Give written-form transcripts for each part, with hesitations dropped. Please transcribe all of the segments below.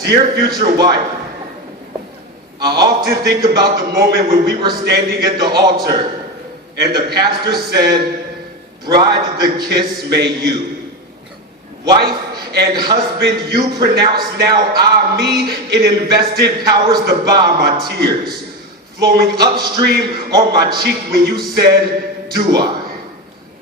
Dear future wife, I often think about the moment when we were standing at the altar and the pastor said, "Bride, the kiss may you." Wife and husband, you pronounce now I, me, it invested powers to buy my tears, flowing upstream on my cheek when you said, "Do I?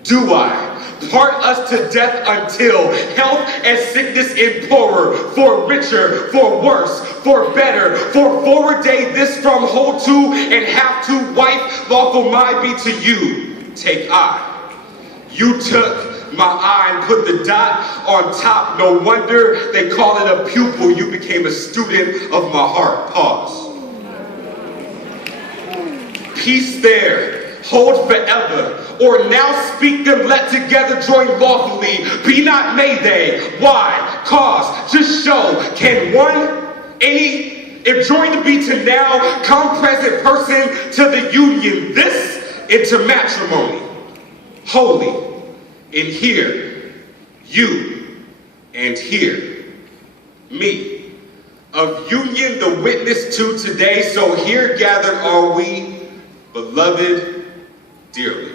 Do I? Part us to death until health and sickness in poorer, for richer, for worse, for better, for forward day this from hold to and have to wife, lawful my be to you. Take I. You took my eye and put the dot on top. No wonder they call it a pupil. You became a student of my heart. Pause. Peace there. Hold forever, or now speak them, let together join lawfully. Be not may they. Why? Cause, just show. Can one, any, if joined to be to now, come present person to the union, this into matrimony. Holy, and here, you, and here, me. Of union the witness to today, so here gathered are we, beloved, dearly.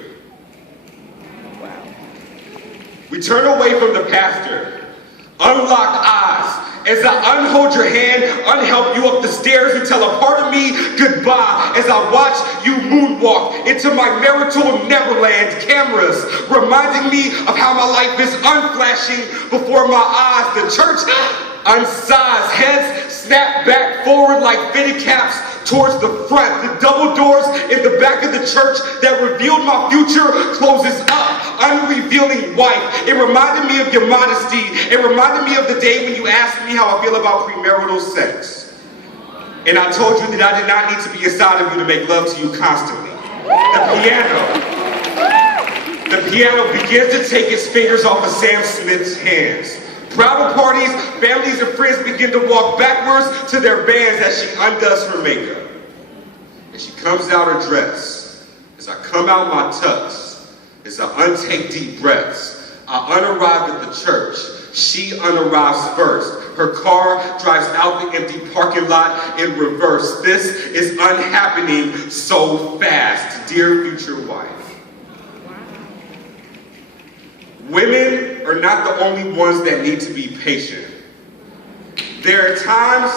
Wow. We turn away from the pastor, unlock eyes, as I unhold your hand, unhelp you up the stairs and tell a part of me goodbye as I watch you moonwalk into my marital neverland. Cameras reminding me of how my life is unflashing before my eyes. The church unsized, heads snap back forward like fitted caps towards the front. The double doors in the back of the church that revealed my future closes up, unrevealing wife. It reminded me of your modesty. It reminded me of the day when you asked me how I feel about premarital sex. And I told you that I did not need to be inside of you to make love to you constantly. The piano begins to take its fingers off of Sam Smith's hands. Bridal parties, families and friends begin to walk backwards to their bands as she undoes her makeup. And she comes out her dress. As I come out my tux, as I untake deep breaths, I unarrive at the church. She unarrives first. Her car drives out the empty parking lot in reverse. This is unhappening so fast, dear future wife. Women are not the only ones that need to be patient. There are times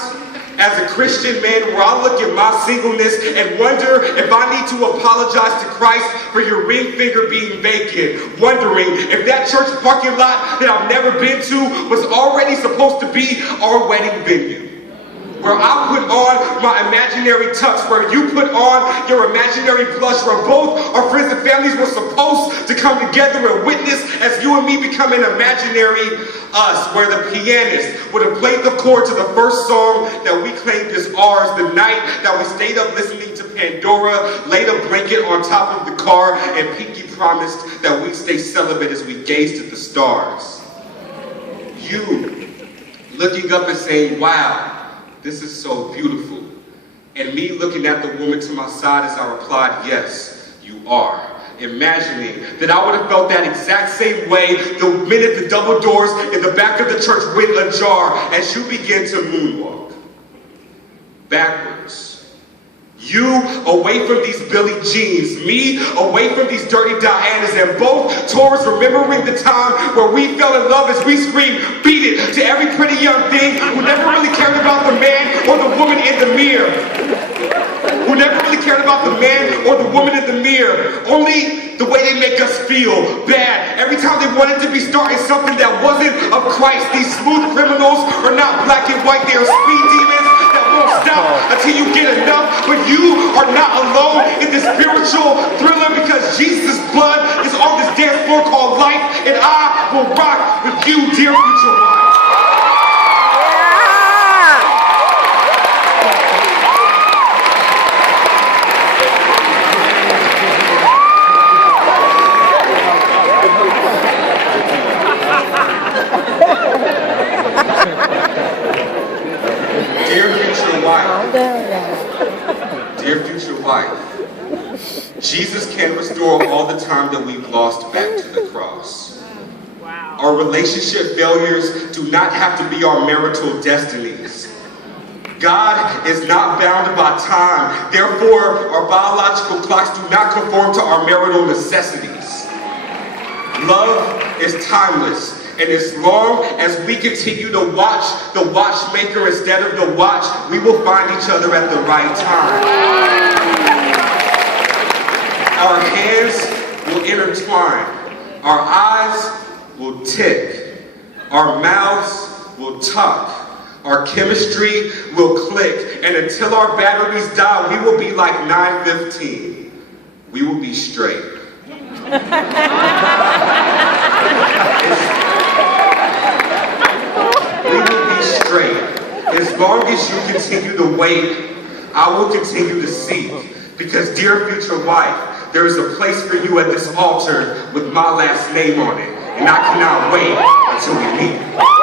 as a Christian man where I look at my singleness and wonder if I need to apologize to Christ for your ring finger being vacant. Wondering if that church parking lot that I've never been to was already supposed to be our wedding venue. Where I put on my imaginary tux, where you put on your imaginary blush, where both our friends and families were supposed to come together and witness as you and me become an imaginary us, where the pianist would have played the chord to the first song that we claimed as ours the night that we stayed up listening to Pandora, laid a blanket on top of the car, and Pinky promised that we'd stay celibate as we gazed at the stars. You looking up and saying, "Wow, this is so beautiful." And me looking at the woman to my side as I replied, "Yes, you are." Imagining that I would have felt that exact same way the minute the double doors in the back of the church went ajar as you began to moonwalk. Backwards. You away from these Billie Jeans, me away from these dirty Dianas, and both towards remembering the time where we fell in love as we screamed, "Beat it," to every pretty young thing who never really cared about the man or the woman in the mirror. Who never really cared about the man or the woman in the mirror. Only the way they make us feel bad. Every time they wanted to be starting something that wasn't of Christ. These smooth criminals are not black and white, they are speed demons that won't stop until you get enough. But you are not alone in this spiritual thriller, because Jesus' blood is on this dance floor called life, and I will rock with you, dear future wife. Dear future wife, Jesus can restore all the time that we've lost back to the cross. Wow. Our relationship failures do not have to be our marital destinies. God is not bounded by time. Therefore, our biological clocks do not conform to our marital necessities. Love is timeless. And as long as we continue to watch the watchmaker instead of the watch, we will find each other at the right time. Our hands will intertwine. Our eyes will tick. Our mouths will talk. Our chemistry will click. And until our batteries die, we will be like 915. We will be straight. We will be straight. As long as you continue to wait, I will continue to seek. Because, dear future wife, there is a place for you at this altar with my last name on it. And I cannot wait until we meet.